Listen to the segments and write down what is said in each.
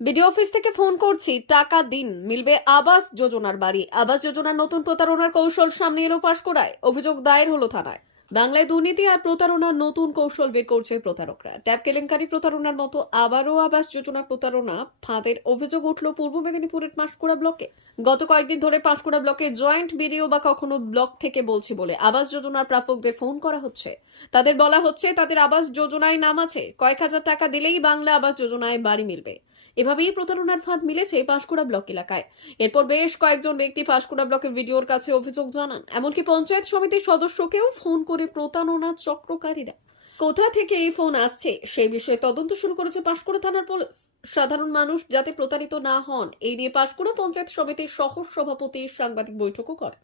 BDO office থেকে phone করছি, টাকা দিন, মিলবে আবাস যোজনার বাড়ি। আবাস যোজনার নতুন প্রতারণার কৌশল সামনে এলো পাশকুড়ায়। অভিযোগ দায়ের হলো থানায়। বাংলায় দুর্নীতি আর প্রতারণার নতুন কৌশল বের করছে প্রতারকরা। ট্যাব কেলেঙ্কারি প্রতারণার মতো আবারও আবাস যোজনা প্রতারণা ফাঁদের অভিযোগ উঠল পূর্ব মেদিনীপুরের পাঁশকুড়া ব্লকে। গত কয়েকদিন ধরে পাঁশকুড়া ব্লকে জয়েন্ট বিডিও বা কখনো ব্লক থেকে বলছি বলে আবাস যোজনার প্রাপকদের ফোন করা হচ্ছে। তাদের বলা হচ্ছে, তাদের আবাস যোজনায় নাম আছে। কয়েক হাজার টাকা দিলেই বাংলা আবাস যোজনায় বাড়ি মিলবে। এভাবেই প্রতারণার ফাঁদ মিলেছে পাঁশকুড়া ব্লক এলাকায়। এরপর বেশ কয়েকজন ব্যক্তি পাঁশকুড়া ব্লকের ভিডিওর কাছে অভিযোগ জানান, এমনকি পঞ্চায়েত সমিতির সদস্যকেও ফোন করে প্রতারণা চক্রকারীরা। কোথা থেকে এই ফোন আসছে? সেই বিষয়ে তদন্ত শুরু করেছে পাঁশকুড়া থানার পুলিশ। সাধারণ মানুষ যাতে প্রতারিত না হন, এই নিয়ে পাঁশকুড়া পঞ্চায়েত সমিতির সহ সভাপতি সাংবাদিক বৈঠকও করে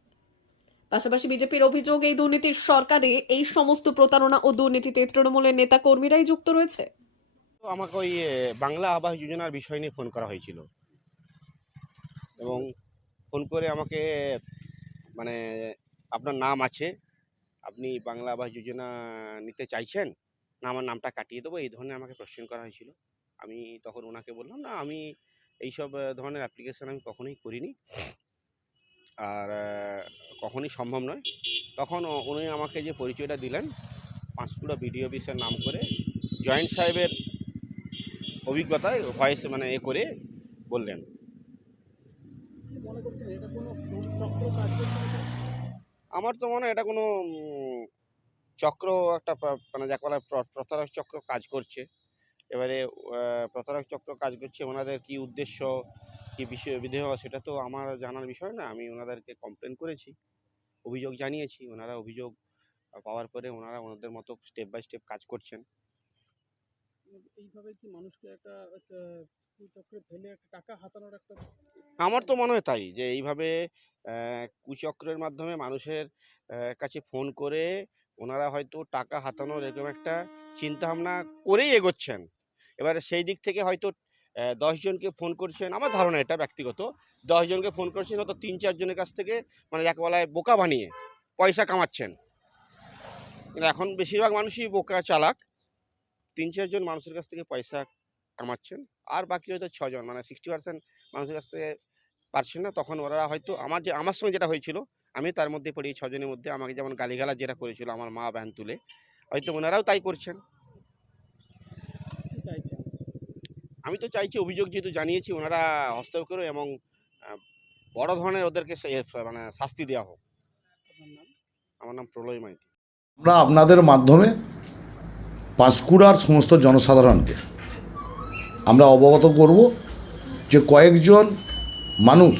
পাশাপাশি বিজেপির অভিযোগ, এই দুর্নীতির সরকারে এই সমস্ত প্রতারণা ও দুর্নীতিতে তৃণমূলের নেতা কর্মীরাই যুক্ত রয়েছে। আমাকে ওই বাংলা আবাস যোজনার বিষয় নিয়ে ফোন করা হয়েছিল। এবং ফোন করে আমাকে মানে আপনার নাম আছে, আপনি বাংলা আবাস যোজনা নিতে চাইছেন, না আমার নামটা কাটিয়ে দেবো, এই ধরনের আমাকে কোশ্চেন করা হয়েছিল। আমি তখন ওনাকে বললাম, না, আমি এইসব ধরনের অ্যাপ্লিকেশন আমি কখনোই করিনি। আর কখনই সম্ভব নয়। তখন উনি আমাকে যে পরিচয়টা দিলেন পাঁশকুড়া বিডিও অফিসের নাম করে, জয়েন্ট সাহেবের অভিজ্ঞতায় ভয়েস মানে এ করে বললেন। আমার তো মনে হয় এটা কোনো চক্র একটা মানে যাকে বলা প্রতারক চক্র কাজ করছে। এবারে প্রতারক চক্র কাজ করছে, ওনাদের কি উদ্দেশ্য, কি বিষয়, বিধেয়, সেটা তো আমার জানার বিষয় না। আমি ওনাদেরকে কমপ্লেন করেছি, অভিযোগ জানিয়েছি। ওনারা অভিযোগ পাওয়ার পরে ওনারা ওনাদের মতো স্টেপ বাই স্টেপ কাজ করছেন। এইভাবে কি মানুষকে একটা কুচক্রে ফেলে একটা টাকা হাতানোর একটা আমার তো মনে হয় তাই, যে এইভাবে কুচক্রের মাধ্যমে মানুষের কাছে ফোন করে ওনারা হয়তো টাকা হাতানোর এরকম একটা চিন্তাভাবনা করেই এগোচ্ছেন। এবারে সেই দিক থেকে হয়তো দশজনকে ফোন করছেন, আমার ধারণা এটা ব্যক্তিগত দশজনকে ফোন করছেন, হয়তো তিন চারজনের কাছ থেকে মানে যাকে বলা বোকা বানিয়ে পয়সা কামাচ্ছেন। এখন বেশিরভাগ মানুষই বোকা চালাক। তিন চারজন মানুষের কাছ থেকে পয়সা কামাচ্ছেন আর বাকি হয়তো ছজন মানে সিক্সটি পার্সেন্ট মানুষের কাছ থেকে পারছেন না। তখন ওরা হয়তো আমার যে আমার সঙ্গে যেটা হয়েছিল আমি তার মধ্যে পড়ি এই ছজনের মধ্যে আমাকে যেমন গালিগালা যেটা করেছিল আমার মা ব্যান তুলে হয়তো ওনারাও তাই করছেন। চাইছেন আমি তো চাইছি অভিযোগ যেহেতু জানিয়েছি ওনারা হস্তক্ষেপ করো এবং বড় ধরনের ওদেরকে মানে শাস্তি দেওয়া হোক। নাম? আমার নাম প্রলয় মাইতি। আমরা আপনাদের মাধ্যমে পাঁশকুড়ার সমস্ত জনসাধারণকে আমরা অবগত করব যে কয়েকজন মানুষ,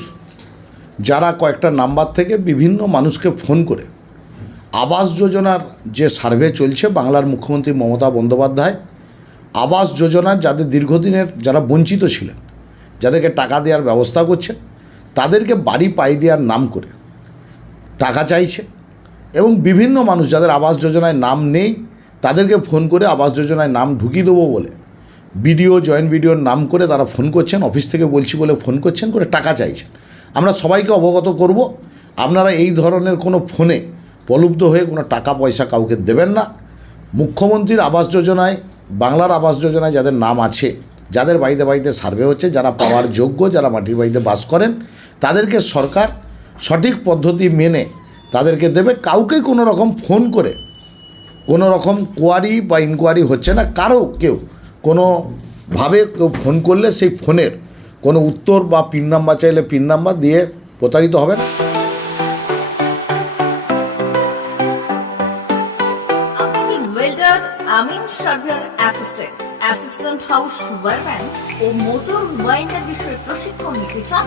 যারা কয়েকটা নাম্বার থেকে বিভিন্ন মানুষকে ফোন করে আবাস যোজনার যে সার্ভে চলছে বাংলার মুখ্যমন্ত্রী মমতা বন্দ্যোপাধ্যায়, আবাস যোজনার যাদের দীর্ঘদিনের যারা বঞ্চিত ছিলেন, যাদেরকে টাকা দেওয়ার ব্যবস্থা করছে, তাদেরকে বাড়ি পাই দেওয়ার নাম করে টাকা চাইছে এবং বিভিন্ন মানুষ যাদের আবাস যোজনায় নাম নেই তাদেরকে ফোন করে আবাস যোজনায় নাম ঢুকিয়ে দেবো বলে। বিডিও, জয়েন্ট বিডিওর নাম করে তারা ফোন করছেন, অফিস থেকে বলছি বলে ফোন করছেন, করে টাকা চাইছেন। আমরা সবাইকে অবগত করব। আপনারা এই ধরনের কোনো ফোনে প্রলুব্ধ হয়ে কোনো টাকা পয়সা কাউকে দেবেন না। মুখ্যমন্ত্রীর আবাস যোজনায়, বাংলার আবাস যোজনায় যাদের নাম আছে, যাদের বাড়িতে বাড়িতে সার্ভে হচ্ছে, যারা পাওয়ার যোগ্য, যারা মাটির বাড়িতে বাস করেন, তাদেরকে সরকার সঠিক পদ্ধতি মেনে তাদেরকে দেবে। কাউকে কোনো রকম ফোন করে কোনো রকম কোয়ারি বা ইনকোয়ারি হচ্ছে না, কারও কেউ কোনোভাবে কেউ ফোন করলে সেই ফোনের কোনো উত্তর বা পিন নাম্বার চাইলে পিন নাম্বার দিয়ে প্রতারিত আপনি আমিন ও মোটর ওয়াইন্ডার বিষয়ে প্রশিক্ষণ নিতে চান?